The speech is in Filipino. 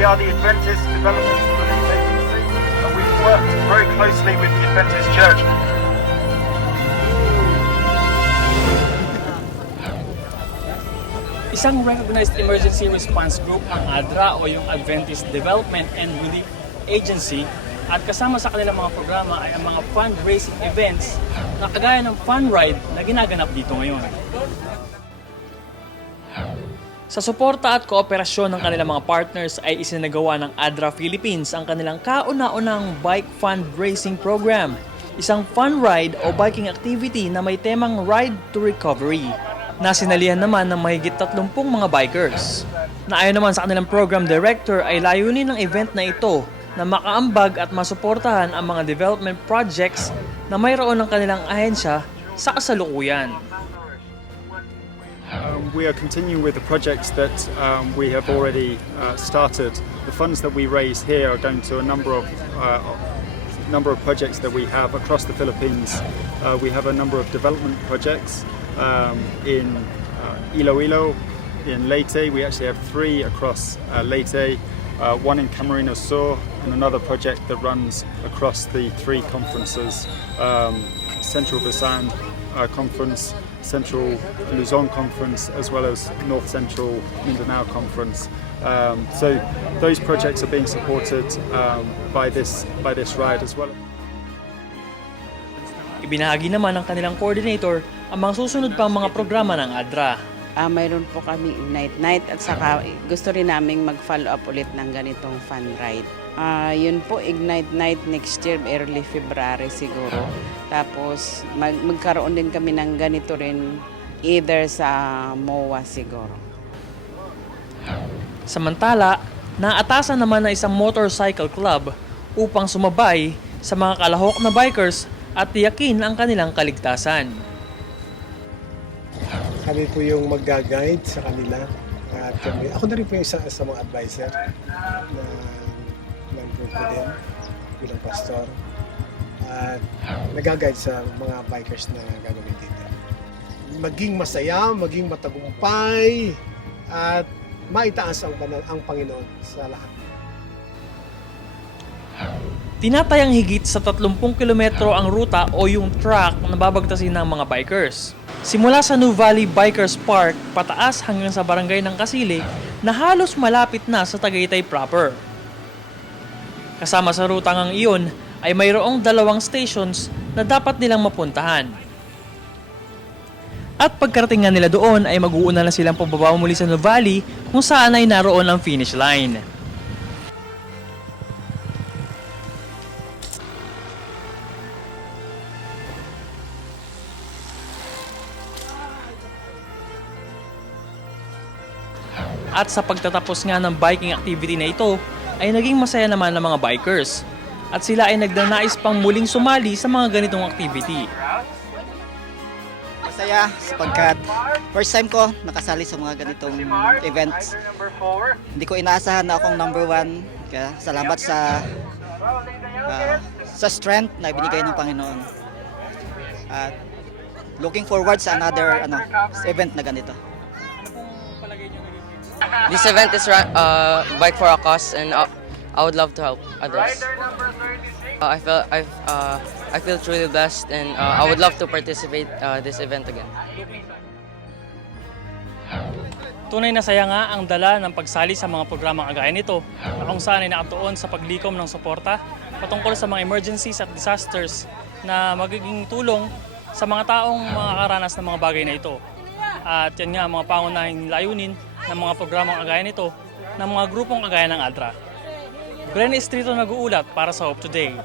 We are the Adventist Development Relief Agency, and we've worked very closely with the Adventist Church. Isang recognized emergency response group ang ADRA o yung Adventist Development and Relief Agency, at kasama sa kanilang mga programa ay ang mga fundraising events na kagaya ng fun ride na ginaganap dito ngayon. Sa suporta at kooperasyon ng kanilang mga partners ay isinagawa ng ADRA Philippines ang kanilang kauna-unang bike fundraising program, isang fun ride o biking activity na may temang Ride to Recovery, na sinalihan naman ng mahigit 30 mga bikers. Na ayon naman sa kanilang program director ay layunin ng event na ito na makaambag at masuportahan ang mga development projects na mayroon ng kanilang ahensya sa kasalukuyan. We are continuing with the projects that we have already started. The funds that we raise here are going to a number of projects that we have across the Philippines. We have a number of development projects in Iloilo, in Leyte. We actually have 3 across Leyte, one in Camarines Sur, and another project that runs across the 3 conferences, Central Busan Conference, Central Luzon Conference, as well as North Central Mindanao Conference. So those projects are being supported by this ride as well. Ibinahagi naman ng kanilang coordinator ang mga susunod pang mga programa ng ADRA. Mayroon po kami Ignite Night at saka gusto rin naming mag-follow up ulit ng ganitong fun ride. Yun po, Ignite Night next year, early February siguro. Tapos magkaroon din kami ng ganito rin either sa MOA siguro. Samantala, naatasan naman na isang motorcycle club upang sumabay sa mga kalahok na bikers at tiyakin ang kanilang kaligtasan. Kami po yung mag-guide sa kanila. At ako na rin po yung isa sa mga advisor ng grupo din bilang pastor. At nag-guide sa mga bikers na gagawin dito. Maging masaya, maging matagumpay, at maitaas ang Panginoon sa lahat. Tinatayang higit sa 30 kilometro ang ruta o yung track na babagtasin ng mga bikers. Simula sa New Valley Bikers Park pataas hanggang sa barangay ng Kasili na halos malapit na sa Tagaytay proper. Kasama sa ruta ngang iyon ay mayroong 2 stations na dapat nilang mapuntahan. At pagkarating nga nila doon ay mag-uuna na silang pababa muli sa New Valley kung saan ay naroon ang finish line. At sa pagtatapos nga ng biking activity na ito, ay naging masaya naman ng mga bikers. At sila ay nagdanais pang muling sumali sa mga ganitong activity. Masaya sapagkat first time ko nakasali sa mga ganitong events. Hindi ko inaasahan na akong number 1. Kaya salamat sa strength na ibinigay ng Panginoon. At looking forward sa another event na ganito. This event is Bike for a Cause, and I would love to help others. I feel truly blessed, and I would love to participate this event again. Tunay na saya nga ang dala ng pagsali sa mga programang kagaya nito na kung saan ay nakatuon sa paglikom ng suporta patungkol sa mga emergencies at disasters na magiging tulong sa mga taong makakaranas ng mga bagay na ito. At yan nga ang mga pangunahing layunin ng mga programang kagaya nito ng mga grupong kagaya ng ADRA. Glenn Estrito nag-uulat para sa Hope Today.